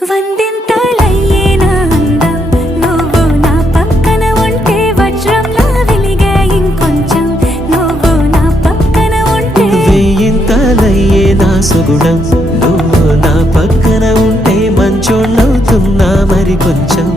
వందింతలయ్యేనా అందం నువ్వు నా పక్కన ఉంటే వజ్రంలా వెలిగే ఇంకొంచెం నువ్వు నా పక్కన ఉంటే వేయింతలయ్యేనా సుగుణం నువ్వు నా పక్కన ఉంటే మంచోళ్ళవుతున్నా మరి కొంచెం